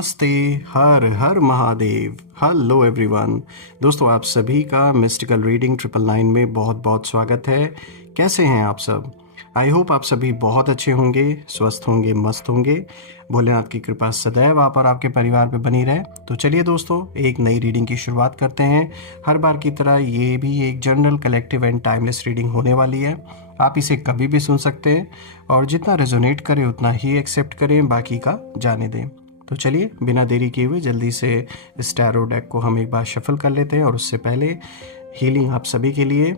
नमस्ते। Har Har Mahadev. Hello everyone. दोस्तों, आप सभी का मिस्टिकल रीडिंग 999 में बहुत बहुत स्वागत है। कैसे हैं आप सब? आई होप आप सभी बहुत अच्छे होंगे, स्वस्थ होंगे, मस्त होंगे। भोलेनाथ की कृपा सदैव आप और आपके परिवार पे बनी रहे। तो चलिए दोस्तों, एक नई रीडिंग की शुरुआत करते हैं। हर बार की तरह ये भी एक general, collective and timeless reading होने वाली है। आप इसे कभी भी सुन सकते हैं और जितना रेजोनेट करे उतना ही एक्सेप्ट करें, बाकी का जाने दें। तो चलिए बिना देरी किए हुए जल्दी से इस टैरो डेक को हम एक बार शफल कर लेते हैं। और उससे पहले हीलिंग आप सभी के लिए।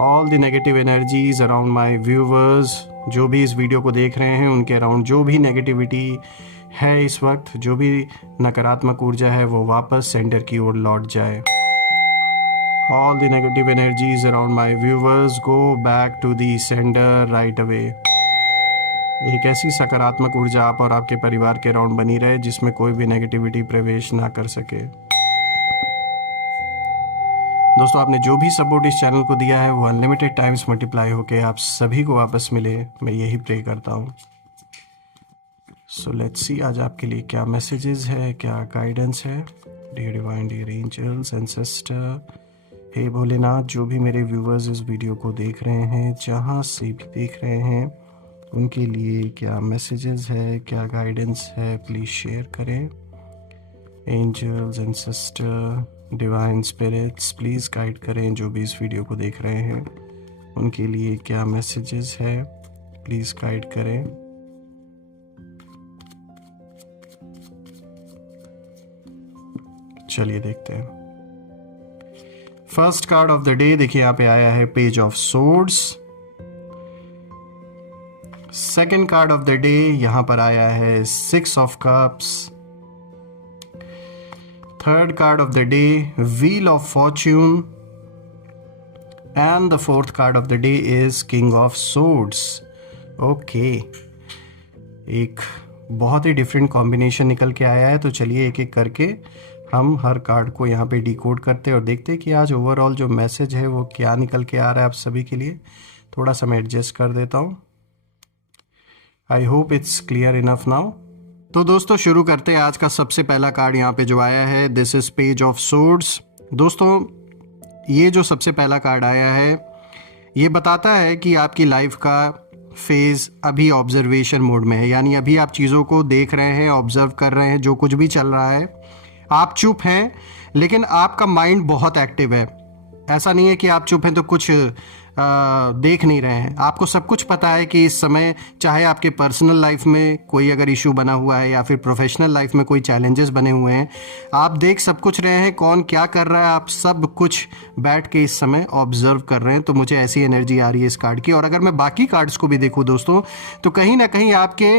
All the negative energies around my viewers, जो भी इस वीडियो को देख रहे हैं उनके अराउंड जो भी नेगेटिविटी है इस वक्त, जो भी नकारात्मक ऊर्जा है, वो वापस सेंटर की ओर लौट जाए। All the negative energies around my viewers go back to the centre right away. एक ऐसी सकारात्मक ऊर्जा आप और आपके परिवार के अराउंड बनी रहे जिसमें कोई भी नेगेटिविटी प्रवेश ना कर सके। दोस्तों, आपने जो भी सपोर्ट इस चैनल को दिया है वो अनलिमिटेड टाइम्स मल्टीप्लाई होके आप सभी को वापस मिले, मैं यही प्रे करता हूँ। सो लेट्स सी आज आपके लिए क्या मैसेजेस है, क्या गाइडेंस है। Dear divine, dear angels, ancestor, हे भोलेनाथ, जो भी मेरे व्यूवर्स इस वीडियो को देख रहे हैं, जहाँ से भी देख रहे हैं, उनके लिए क्या मैसेजेस है, क्या गाइडेंस है, प्लीज़ शेयर करें। Angels, ancestor, divine spirits, please guide करें जो भी इस वीडियो को देख रहे हैं, उनके लिए क्या मैसेजेस है, प्लीज़ गाइड करें। चलिए देखते हैं। First card of the day देखिए, यहाँ पे आया है page of swords. Second card of the day यहां पर आया है 6 of cups. Third card of the day wheel of Fortune. And the fourth card of the day is king of swords. Okay, एक बहुत ही डिफरेंट कॉम्बिनेशन निकल के आया है। तो चलिए एक एक करके हम हर कार्ड को यहाँ पे डिकोड करते हैं और देखते हैं कि आज ओवरऑल जो मैसेज है वो क्या निकल के आ रहा है आप सभी के लिए। थोड़ा सा मैं एडजस्ट कर देता हूँ। I hope it's clear enough now. तो दोस्तों शुरू करते हैं। आज का सबसे पहला कार्ड यहाँ पे जो आया है, this is page of swords. दोस्तों, ये जो सबसे पहला कार्ड आया है ये बताता है कि आपकी लाइफ का फेज अभी ऑब्जर्वेशन मोड में है, यानी अभी आप चीज़ों को देख रहे हैं, ऑब्जर्व कर रहे हैं, जो कुछ भी चल रहा है। आप चुप हैं लेकिन आपका माइंड बहुत एक्टिव है। ऐसा नहीं है कि आप चुप हैं तो कुछ देख नहीं रहे हैं। आपको सब कुछ पता है कि इस समय चाहे आपके पर्सनल लाइफ में कोई अगर इशू बना हुआ है या फिर प्रोफेशनल लाइफ में कोई चैलेंजेस बने हुए हैं, आप देख सब कुछ रहे हैं। कौन क्या कर रहा है आप सब कुछ बैठ के इस समय ऑब्जर्व कर रहे हैं। तो मुझे ऐसी एनर्जी आ रही है इस कार्ड की। और अगर मैं बाकी कार्ड्स को भी देखूँ दोस्तों, तो कहीं ना कहीं आपके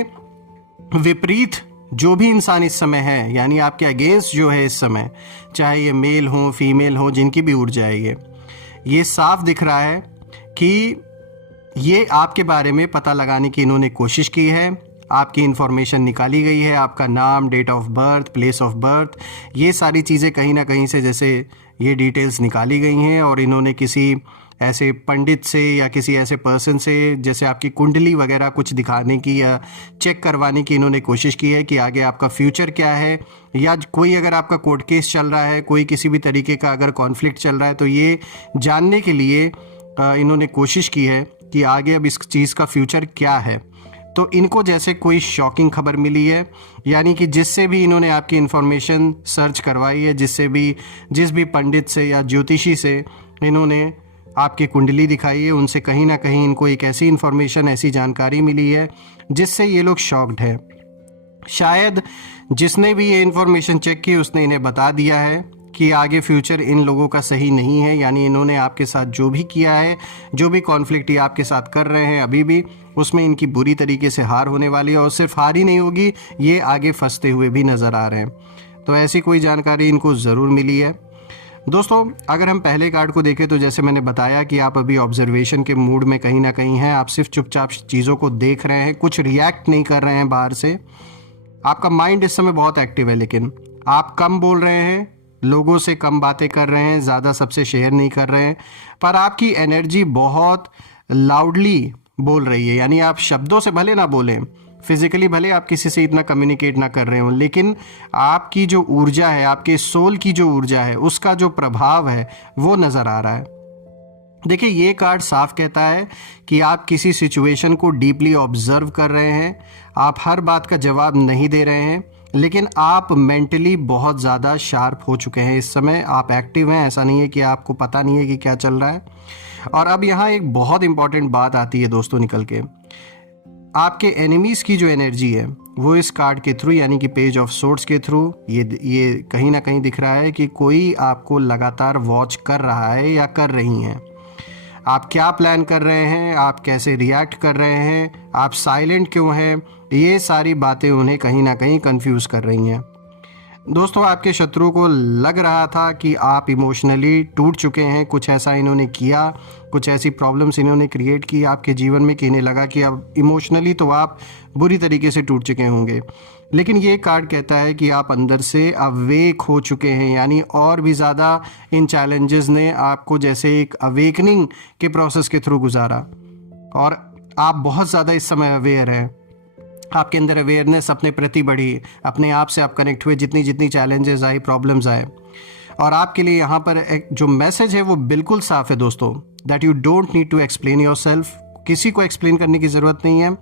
विपरीत जो भी इंसान इस समय है, यानी आपके अगेंस्ट जो है इस समय, चाहे ये मेल हो फीमेल हो, जिनकी भी ऊर्जा है, ये साफ दिख रहा है कि ये आपके बारे में पता लगाने की इन्होंने कोशिश की है। आपकी इन्फॉर्मेशन निकाली गई है, आपका नाम, date of birth, place of birth, ये सारी चीज़ें कहीं ना कहीं से जैसे ये डिटेल्स निकाली गई हैं। और इन्होंने किसी ऐसे पंडित से या किसी ऐसे पर्सन से जैसे आपकी कुंडली वगैरह कुछ दिखाने की या चेक करवाने की इन्होंने कोशिश की है कि आगे आपका फ्यूचर क्या है, या कोई अगर आपका कोर्ट केस चल रहा है, कोई किसी भी तरीके का अगर कॉन्फ्लिक्ट चल रहा है, तो ये जानने के लिए इन्होंने कोशिश की है कि आगे अब इस चीज़ का फ्यूचर क्या है। तो इनको जैसे कोई शॉकिंग खबर मिली है, यानी कि जिससे भी इन्होंने आपकी इन्फॉर्मेशन सर्च करवाई है, जिस भी पंडित से या ज्योतिषी से इन्होंने आपकी कुंडली दिखाई है, उनसे कहीं ना कहीं इनको एक ऐसी इन्फॉर्मेशन, ऐसी जानकारी मिली है जिससे ये लोग शॉक्ड है। शायद जिसने भी ये इन्फॉर्मेशन चेक की उसने इन्हें बता दिया है कि आगे फ्यूचर इन लोगों का सही नहीं है। यानी इन्होंने आपके साथ जो भी किया है, जो भी कॉन्फ्लिक्ट ये आपके साथ कर रहे हैं अभी भी, उसमें इनकी बुरी तरीके से हार होने वाली है। और सिर्फ हार ही नहीं होगी, ये आगे फंसते हुए भी नज़र आ रहे हैं। तो ऐसी कोई जानकारी इनको ज़रूर मिली है। दोस्तों, अगर हम पहले कार्ड को देखें तो जैसे मैंने बताया कि आप अभी ऑब्जर्वेशन के मूड में कहीं ना कहीं हैं। आप सिर्फ चुपचाप चीज़ों को देख रहे हैं, कुछ रिएक्ट नहीं कर रहे हैं बाहर से। आपका माइंड इस समय बहुत एक्टिव है, लेकिन आप कम बोल रहे हैं, लोगों से कम बातें कर रहे हैं, ज़्यादा सबसे शेयर नहीं कर रहे हैं, पर आपकी एनर्जी बहुत लाउडली बोल रही है। यानी आप शब्दों से भले ना बोलें, फिजिकली भले आप किसी से इतना कम्युनिकेट ना कर रहे हो, लेकिन आपकी जो ऊर्जा है, आपके सोल की जो ऊर्जा है, उसका जो प्रभाव है वो नज़र आ रहा है। देखिए, ये कार्ड साफ कहता है कि आप किसी सिचुएशन को डीपली ऑब्जर्व कर रहे हैं, आप हर बात का जवाब नहीं दे रहे हैं, लेकिन आप मेंटली बहुत ज़्यादा शार्प हो चुके हैं। इस समय आप एक्टिव हैं, ऐसा नहीं है कि आपको पता नहीं है कि क्या चल रहा है। और अब यहाँ एक बहुत इंपॉर्टेंट बात आती है दोस्तों निकल के, आपके एनिमीज़ की जो एनर्जी है वो इस कार्ड के थ्रू, यानी कि पेज ऑफ सोर्ड्स के थ्रू, ये कहीं ना कहीं दिख रहा है कि कोई आपको लगातार वॉच कर रहा है या कर रही हैं। आप क्या प्लान कर रहे हैं, आप कैसे रिएक्ट कर रहे हैं, आप साइलेंट क्यों हैं, ये सारी बातें उन्हें कहीं ना कहीं कंफ्यूज कर रही हैं। दोस्तों, आपके शत्रु को लग रहा था कि आप इमोशनली टूट चुके हैं, कुछ ऐसा इन्होंने किया, कुछ ऐसी प्रॉब्लम्स इन्होंने क्रिएट की आपके जीवन में कि इन्हें लगा कि अब इमोशनली तो आप बुरी तरीके से टूट चुके होंगे। लेकिन ये कार्ड कहता है कि आप अंदर से अवेक हो चुके हैं, यानी और भी ज़्यादा इन चैलेंजेस ने आपको जैसे एक अवेकनिंग के प्रोसेस के थ्रू गुजारा, और आप बहुत ज़्यादा इस समय अवेयर हैं। आपके अंदर अवेयरनेस अपने प्रति बढ़ी, अपने आप से आप कनेक्ट हुए, जितनी जितनी चैलेंजेस आई, प्रॉब्लम्स आए। और आपके लिए यहाँ पर एक जो मैसेज है वो बिल्कुल साफ है दोस्तों, that you don't need to explain yourself. किसी को एक्सप्लेन करने की ज़रूरत नहीं है।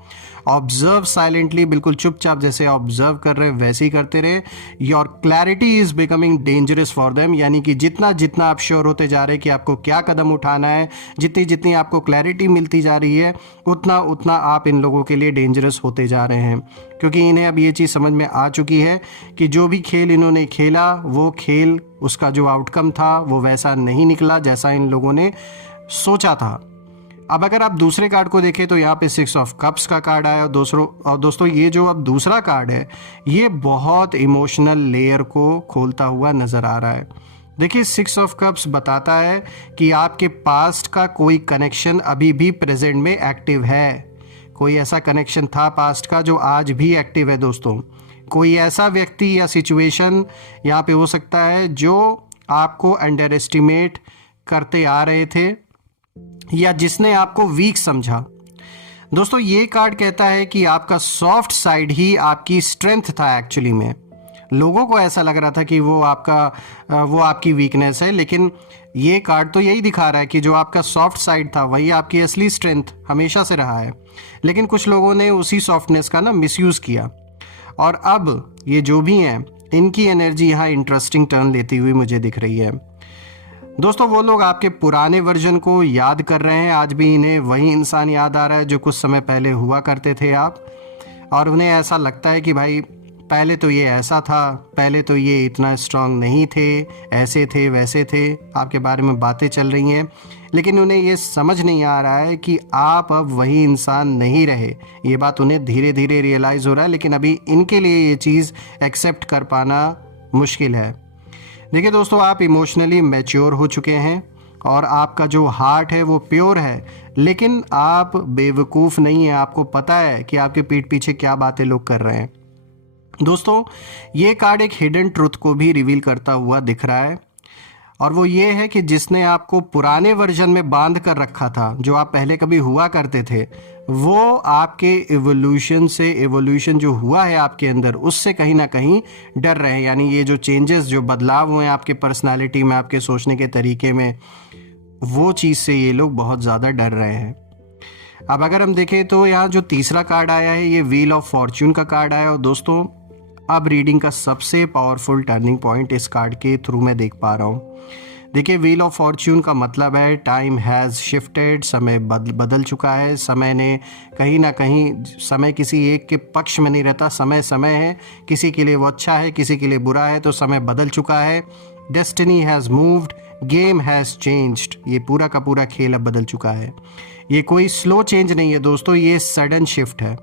ऑब्जर्व साइलेंटली, बिल्कुल चुपचाप जैसे ऑब्जर्व कर रहे हैं वैसे ही करते रहे। Your clarity is becoming dangerous for them, यानी कि जितना जितना आप श्योर होते जा रहे हैं कि आपको क्या कदम उठाना है, जितनी जितनी आपको क्लैरिटी मिलती जा रही है, उतना उतना आप इन लोगों के लिए डेंजरस होते जा रहे हैं। क्योंकि इन्हें अब ये चीज़ समझ में आ चुकी है कि जो भी खेल इन्होंने खेला, वो खेल, उसका जो आउटकम था वो वैसा नहीं निकला जैसा इन लोगों ने सोचा था। अब अगर आप दूसरे कार्ड को देखें तो यहाँ पे 6 ऑफ कप्स का कार्ड आया। दोस्तों ये जो अब दूसरा कार्ड है ये बहुत इमोशनल लेयर को खोलता हुआ नज़र आ रहा है। देखिए, 6 ऑफ कप्स बताता है कि आपके पास्ट का कोई कनेक्शन अभी भी प्रेजेंट में एक्टिव है। कोई ऐसा कनेक्शन था पास्ट का जो आज भी एक्टिव है दोस्तों। कोई ऐसा व्यक्ति या सिचुएशन यहाँ पे हो सकता है जो आपको अंडर एस्टिमेट करते आ रहे थे या जिसने आपको वीक समझा। दोस्तों, ये कार्ड कहता है कि आपका सॉफ्ट साइड ही आपकी स्ट्रेंथ था। एक्चुअली में लोगों को ऐसा लग रहा था कि वो आपकी वीकनेस है, लेकिन ये कार्ड तो यही दिखा रहा है कि जो आपका सॉफ्ट साइड था वही आपकी असली स्ट्रेंथ हमेशा से रहा है। लेकिन कुछ लोगों ने उसी सॉफ्टनेस का मिसयूज़ किया, और अब ये जो भी हैं इनकी एनर्जी यहाँ इंटरेस्टिंग टर्न लेती हुई मुझे दिख रही है। दोस्तों, वो लोग आपके पुराने वर्जन को याद कर रहे हैं। आज भी इन्हें वही इंसान याद आ रहा है जो कुछ समय पहले हुआ करते थे आप, और उन्हें ऐसा लगता है कि भाई पहले तो ये ऐसा था, पहले तो ये इतना स्ट्रांग नहीं थे, ऐसे थे वैसे थे, आपके बारे में बातें चल रही हैं। लेकिन उन्हें ये समझ नहीं आ रहा है कि आप अब वही इंसान नहीं रहे। ये बात उन्हें धीरे धीरे रियलाइज़ हो रहा है, लेकिन अभी इनके लिए ये चीज़ एक्सेप्ट कर पाना मुश्किल है। देखिए दोस्तों, आप इमोशनली मैच्योर हो चुके हैं और आपका जो हार्ट है वो प्योर है, लेकिन आप बेवकूफ़ नहीं है। आपको पता है कि आपके पीठ पीछे क्या बातें लोग कर रहे हैं। दोस्तों, ये कार्ड एक हिडन ट्रुथ को भी रिवील करता हुआ दिख रहा है, और वो ये है कि जिसने आपको पुराने वर्जन में बांध कर रखा था, जो आप पहले कभी हुआ करते थे, वो आपके एवोल्यूशन जो हुआ है आपके अंदर, उससे कहीं ना कहीं डर रहे हैं। यानी ये जो चेंजेस, जो बदलाव हुए हैं आपके पर्सनालिटी में, आपके सोचने के तरीके में, वो चीज़ से ये लोग बहुत ज़्यादा डर रहे हैं। अब अगर हम देखें तो यहाँ जो तीसरा कार्ड आया है ये व्हील ऑफ फॉर्च्यून का कार्ड आया। और दोस्तों, अब रीडिंग का सबसे पावरफुल टर्निंग पॉइंट इस कार्ड के थ्रू मैं देख पा रहा हूँ। देखिए, व्हील ऑफ फॉर्च्यून का मतलब है टाइम हैज़ शिफ्टेड, समय बदल चुका है। समय ने कहीं ना कहीं, समय किसी एक के पक्ष में नहीं रहता, समय समय है, किसी के लिए वो अच्छा है, किसी के लिए बुरा है, तो समय बदल चुका है। Destiny has moved, game has changed, ये पूरा का पूरा खेल अब बदल चुका है। ये कोई स्लो चेंज नहीं है दोस्तों, ये सडन शिफ्ट है।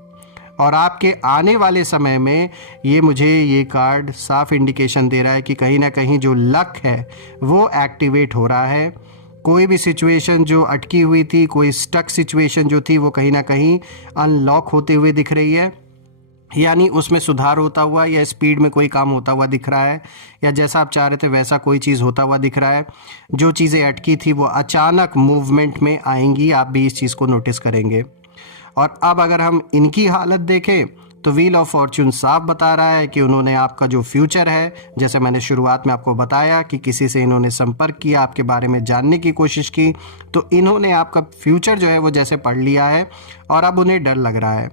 और आपके आने वाले समय में ये कार्ड साफ इंडिकेशन दे रहा है कि कहीं ना कहीं जो लक है वो एक्टिवेट हो रहा है। कोई भी सिचुएशन जो अटकी हुई थी, कोई स्टक सिचुएशन जो थी, वो कहीं ना कहीं अनलॉक होते हुए दिख रही है। यानी उसमें सुधार होता हुआ, या स्पीड में कोई काम होता हुआ दिख रहा है, या जैसा आप चाह रहे थे वैसा कोई चीज़ होता हुआ दिख रहा है। जो चीज़ें अटकी थी वो अचानक मूवमेंट में आएंगी, आप भी इस चीज़ को नोटिस करेंगे। और अब अगर हम इनकी हालत देखें तो व्हील ऑफ फॉर्च्यून साफ बता रहा है कि उन्होंने आपका जो फ्यूचर है, जैसे मैंने शुरुआत में आपको बताया कि किसी से इन्होंने संपर्क किया, आपके बारे में जानने की कोशिश की, तो इन्होंने आपका फ्यूचर जो है वो जैसे पढ़ लिया है और अब उन्हें डर लग रहा है।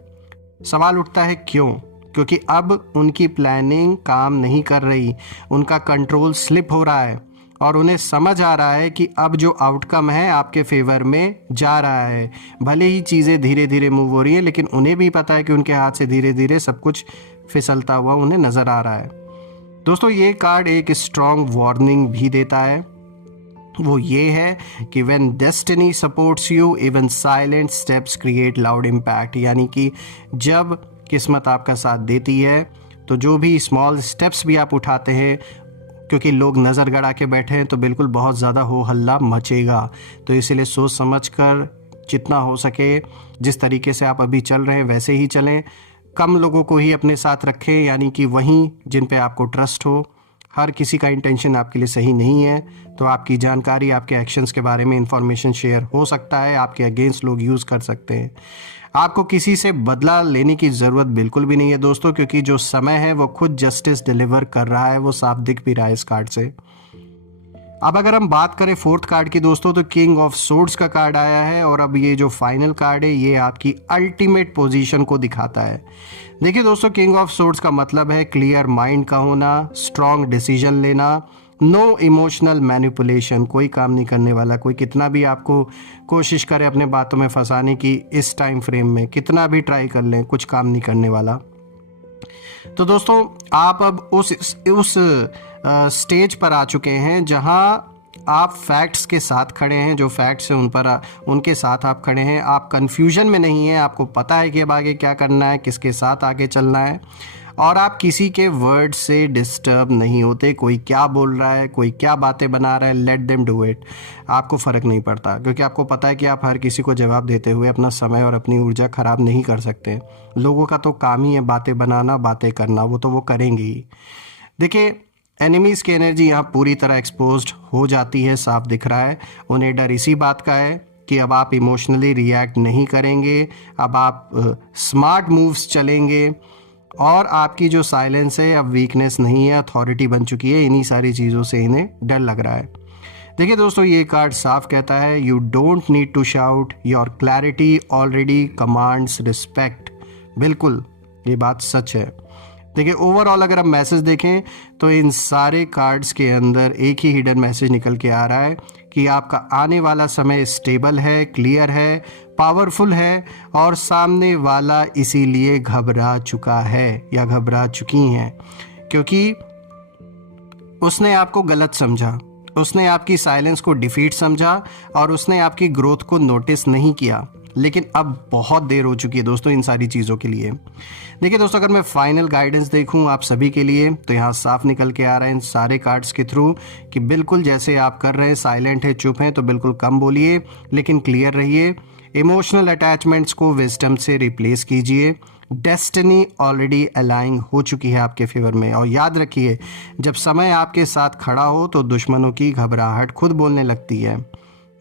सवाल उठता है क्यों? क्योंकि अब उनकी प्लानिंग काम नहीं कर रही, उनका कंट्रोल स्लिप हो रहा है और उन्हें समझ आ रहा है कि अब जो आउटकम है आपके फेवर में जा रहा है। भले ही चीज़ें धीरे धीरे मूव हो रही हैं, लेकिन उन्हें भी पता है कि उनके हाथ से धीरे धीरे सब कुछ फिसलता हुआ उन्हें नज़र आ रहा है। दोस्तों, ये कार्ड एक स्ट्रॉन्ग वार्निंग भी देता है। वो ये है कि when destiny supports you even silent steps create loud impact, यानी कि जब किस्मत आपका साथ देती है तो जो भी स्मॉल स्टेप्स भी आप उठाते हैं, क्योंकि लोग नज़र गड़ा के बैठे हैं तो बिल्कुल बहुत ज़्यादा हो हल्ला मचेगा। तो इसलिए सोच समझ कर जितना हो सके, जिस तरीके से आप अभी चल रहे हैं वैसे ही चलें। कम लोगों को ही अपने साथ रखें, यानी कि वहीं जिन पे आपको ट्रस्ट हो। हर किसी का इंटेंशन आपके लिए सही नहीं है, तो आपकी जानकारी, आपके एक्शंस के बारे में इंफॉर्मेशन शेयर हो सकता है, आपके अगेंस्ट लोग यूज़ कर सकते हैं। आपको किसी से बदला लेने की ज़रूरत बिल्कुल भी नहीं है दोस्तों, क्योंकि जो समय है वो खुद जस्टिस डिलीवर कर रहा है, वो साफ दिख भी रहा है इस कार्ड से। अब अगर हम बात करें फोर्थ कार्ड की दोस्तों, तो किंग ऑफ सोर्ड्स का कार्ड आया है और अब ये जो फाइनल कार्ड है ये आपकी अल्टीमेट पोजीशन को दिखाता है। देखिए दोस्तों, किंग ऑफ सोर्ड्स का मतलब है क्लियर माइंड का होना, स्ट्रॉन्ग डिसीजन लेना, नो इमोशनल मैनिपुलेशन, कोई काम नहीं करने वाला। कोई कितना भी आपको कोशिश करे अपने बातों में फंसाने की, इस टाइम फ्रेम में कितना भी ट्राई कर लें, कुछ काम नहीं करने वाला। तो दोस्तों, आप अब उस स्टेज पर आ चुके हैं जहां आप फैक्ट्स के साथ खड़े हैं। जो फैक्ट्स हैं उनके साथ आप खड़े हैं। आप कंफ्यूजन में नहीं हैं, आपको पता है कि अब आगे क्या करना है, किसके साथ आगे चलना है, और आप किसी के वर्ड से डिस्टर्ब नहीं होते। कोई क्या बोल रहा है, कोई क्या बातें बना रहा है, लेट देम डू इट, आपको फ़र्क नहीं पड़ता, क्योंकि आपको पता है कि आप हर किसी को जवाब देते हुए अपना समय और अपनी ऊर्जा ख़राब नहीं कर सकते। लोगों का तो काम ही है बातें बनाना, बातें करना, वो तो वो करेंगे ही। देखिए, एनिमीज़ की एनर्जी यहाँ पूरी तरह एक्सपोज्ड हो जाती है, साफ दिख रहा है। उन्हें डर इसी बात का है कि अब आप इमोशनली रिएक्ट नहीं करेंगे, अब आप स्मार्ट मूव्स चलेंगे, और आपकी जो साइलेंस है अब वीकनेस नहीं है, अथॉरिटी बन चुकी है। इन्हीं सारी चीज़ों से इन्हें डर लग रहा है। देखिए दोस्तों, ये कार्ड साफ कहता है you don't need to shout, your clarity already commands respect. बिल्कुल, ये बात सच है। देखिए, ओवरऑल अगर हम मैसेज देखें तो इन सारे कार्ड्स के अंदर एक ही हिडन मैसेज निकल के आ रहा है कि आपका आने वाला समय स्टेबल है, क्लियर है, पावरफुल है, और सामने वाला इसीलिए घबरा चुका है या घबरा चुकी हैं, क्योंकि उसने आपको गलत समझा, उसने आपकी साइलेंस को डिफीट समझा और उसने आपकी ग्रोथ को नोटिस नहीं किया। लेकिन अब बहुत देर हो चुकी है दोस्तों इन सारी चीज़ों के लिए। देखिए दोस्तों, अगर मैं फाइनल गाइडेंस देखूं आप सभी के लिए, तो यहाँ साफ निकल के आ रहा है इन सारे कार्ड्स के थ्रू कि बिल्कुल जैसे आप कर रहे हैं, साइलेंट है, चुप हैं, तो बिल्कुल कम बोलिए, लेकिन क्लियर रहिए। इमोशनल अटैचमेंट्स को विजडम से रिप्लेस कीजिए। डेस्टिनी ऑलरेडी अलाइंग हो चुकी है आपके फेवर में, और याद रखिए, जब समय आपके साथ खड़ा हो तो दुश्मनों की घबराहट खुद बोलने लगती है।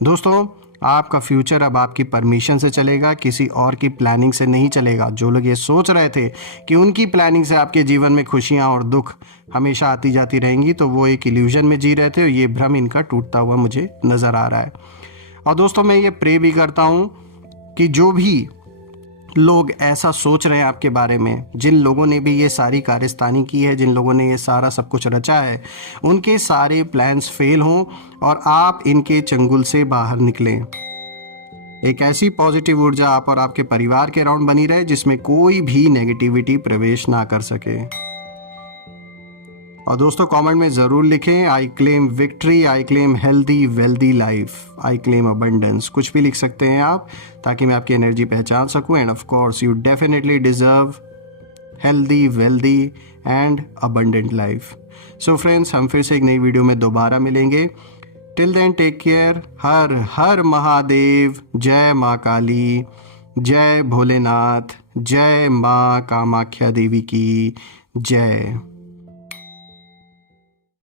दोस्तों, आपका फ्यूचर अब आपकी परमिशन से चलेगा, किसी और की प्लानिंग से नहीं चलेगा। जो लोग ये सोच रहे थे कि उनकी प्लानिंग से आपके जीवन में खुशियां और दुख हमेशा आती जाती रहेंगी, तो वो एक इल्यूजन में जी रहे थे, और ये भ्रम इनका टूटता हुआ मुझे नज़र आ रहा है। और दोस्तों, मैं ये प्रे भी करता हूँ कि जो भी लोग ऐसा सोच रहे हैं आपके बारे में, जिन लोगों ने भी ये सारी कारस्तानी की है, जिन लोगों ने ये सारा सब कुछ रचा है, उनके सारे प्लान्स फेल हों और आप इनके चंगुल से बाहर निकलें। एक ऐसी पॉजिटिव ऊर्जा आप और आपके परिवार के अराउंड बनी रहे जिसमें कोई भी नेगेटिविटी प्रवेश ना कर सके। और दोस्तों, कमेंट में ज़रूर लिखें, I claim victory, I claim healthy wealthy life, I claim abundance, कुछ भी लिख सकते हैं आप, ताकि मैं आपकी एनर्जी पहचान सकूं। And of course you definitely deserve healthy wealthy and abundant life. So friends, हम फिर से एक नई वीडियो में दोबारा मिलेंगे। Till then take care. Har Har Mahadev. जय माँ काली, जय भोलेनाथ, जय माँ कामाख्या देवी की जय।